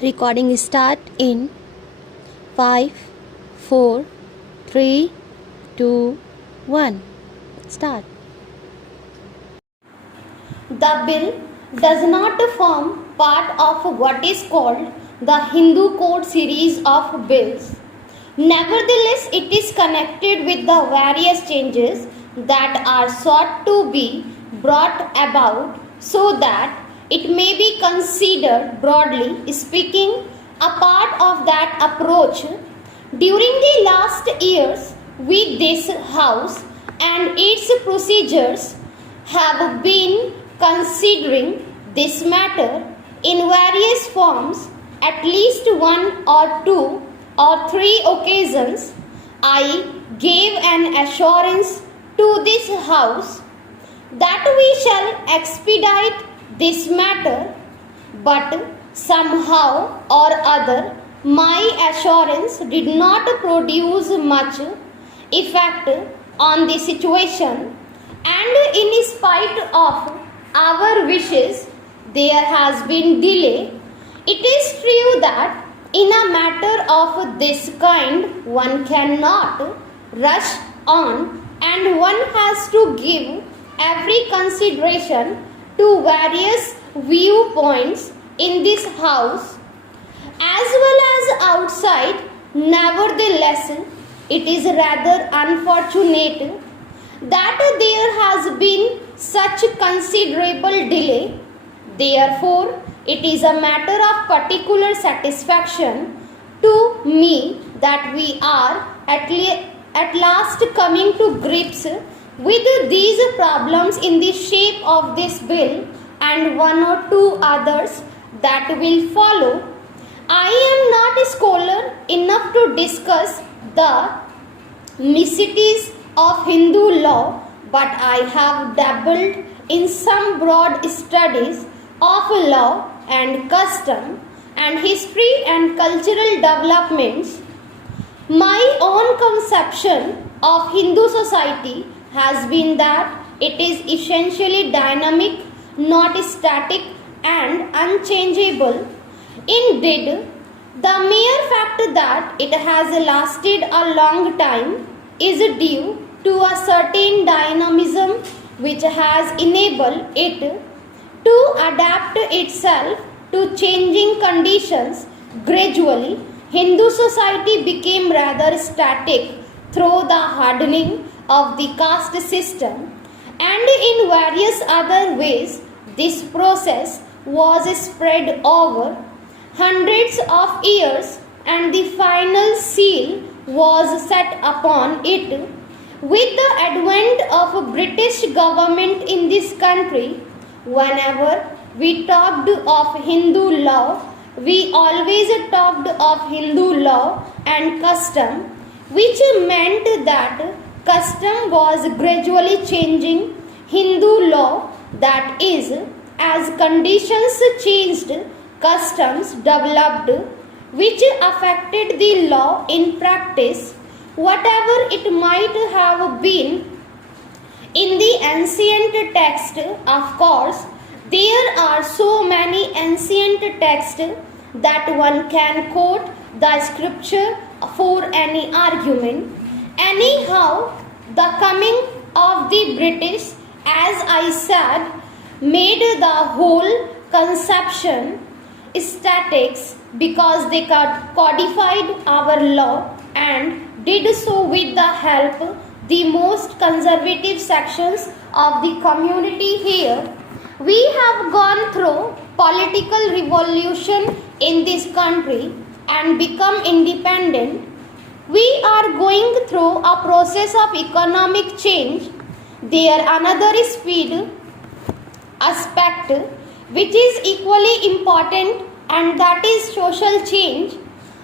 Recording start in 5, 4, 3, 2, 1. Start. The bill does not form part of what is called the Hindu Code series of bills. Nevertheless, it is connected with the various changes that are sought to be brought about so that it may be considered, broadly speaking, a part of that approach. During the last years, with this House and its procedures have been considering this matter in various forms at least one or two or three occasions. I gave an assurance to this House that we shall expedite this matter, but somehow or other my assurance did not produce much effect on the situation, and in spite of our wishes there has been delay. It is true that in a matter of this kind one cannot rush on, and one has to give every consideration to various viewpoints in this House as well as outside. Nevertheless, it is rather unfortunate that there has been such considerable delay. Therefore, it is a matter of particular satisfaction to me that we are at last coming to grips with these problems in the shape of this bill and one or two others that will follow. I am not a scholar enough to discuss the niceties of Hindu law, but I have dabbled in some broad studies of law and custom and history and cultural developments. My own conception of Hindu society has been that it is essentially dynamic, not static and unchangeable. Indeed, the mere fact that it has lasted a long time is due to a certain dynamism which has enabled it to adapt itself to changing conditions. Gradually, Hindu society became rather static through the hardening of the caste system, and in various other ways this process was spread over hundreds of years, and the final seal was set upon it with the advent of British government in this country. Whenever we talked of Hindu law, we always talked of Hindu law and custom, which meant that custom was gradually changing Hindu law, that is, as conditions changed, customs developed which affected the law in practice. Whatever it might have been in the ancient text, of course, there are so many ancient texts that one can quote the scripture for any argument. Anyhow, the coming of the British, as I said, made the whole conception statics because they codified our law and did so with the help the most conservative sections of the community here. We have gone through political revolution in this country and become independent. We are going through a process of economic change. There another speed aspect which is equally important, and that is social change.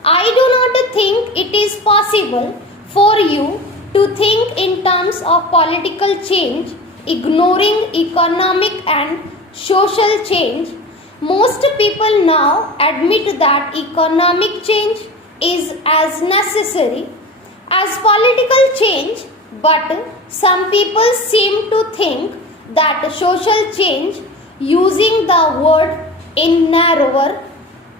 I do not think it is possible for you to think in terms of political change ignoring economic and social change. Most people now admit that economic change is as necessary as political change, but some people seem to think that social change, using the word in narrower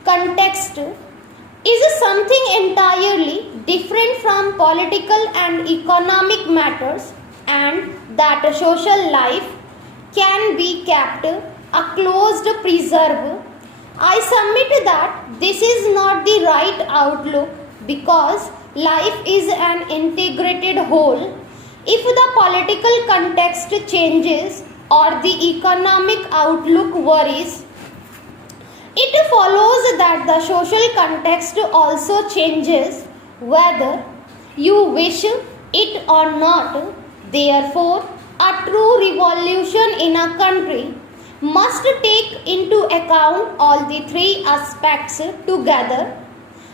context is something entirely different from political and economic matters, and that social life can be kept a closed preserve. I submit that this is not the right outlook because life is an integrated whole. If the political context changes or the economic outlook varies, it follows that the social context also changes whether you wish it or not. Therefore, a true revolution in a country must take into account all the three aspects together.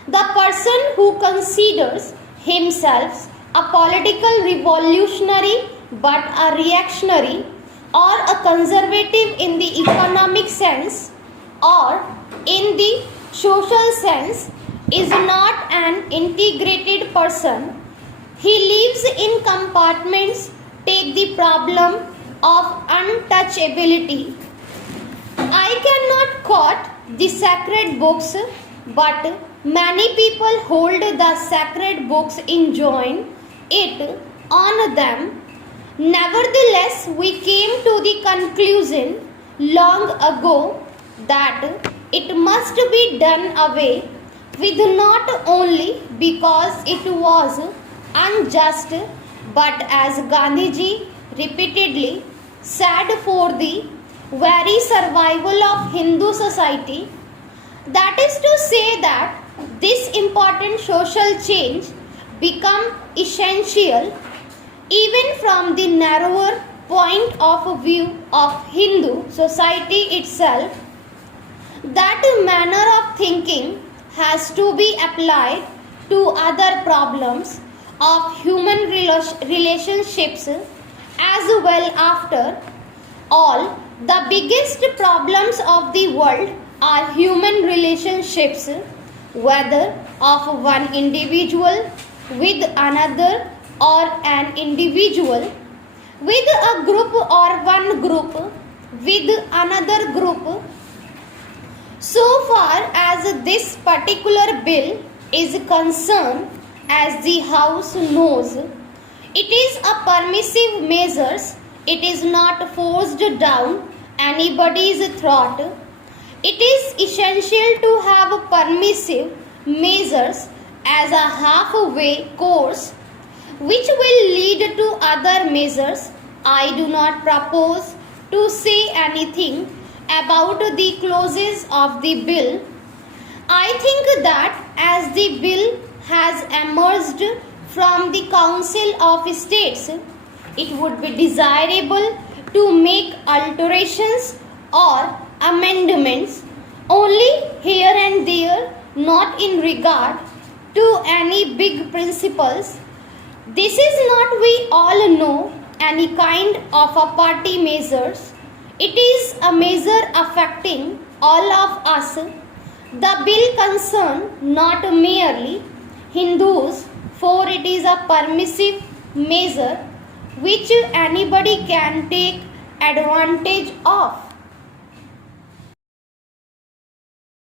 The person who considers himself a political revolutionary but a reactionary or a conservative in the economic sense or in the social sense is not an integrated person. He lives in compartments. Take the problem of untouchability. I cannot quote the sacred books, but many people hold the sacred books, enjoin it on them. Nevertheless, we came to the conclusion long ago that it must be done away with, not only because it was unjust, but as Gandhiji repeatedly said, for the very survival of Hindu society. That is to say that this important social change become essential even from the narrower point of view of Hindu society itself. That manner of thinking has to be applied to other problems of human relationships as well. After all, the biggest problems of the world are human relationships, whether of one individual with another or an individual with a group or one group with another group. So far as this particular bill is concerned, as the House knows, it is a permissive measure. It is not forced down anybody's throat. It is essential to have permissive measures as a halfway course which will lead to other measures. I do not propose to say anything about the clauses of the bill. I think that as the bill has emerged from the Council of States, it would be desirable to make alterations or amendments only here and there, not in regard to any big principles. This is not, we all know, any kind of a party measures. It is a measure affecting all of us. The bill concerns not merely Hindus, for it is a permissive measure which anybody can take advantage of.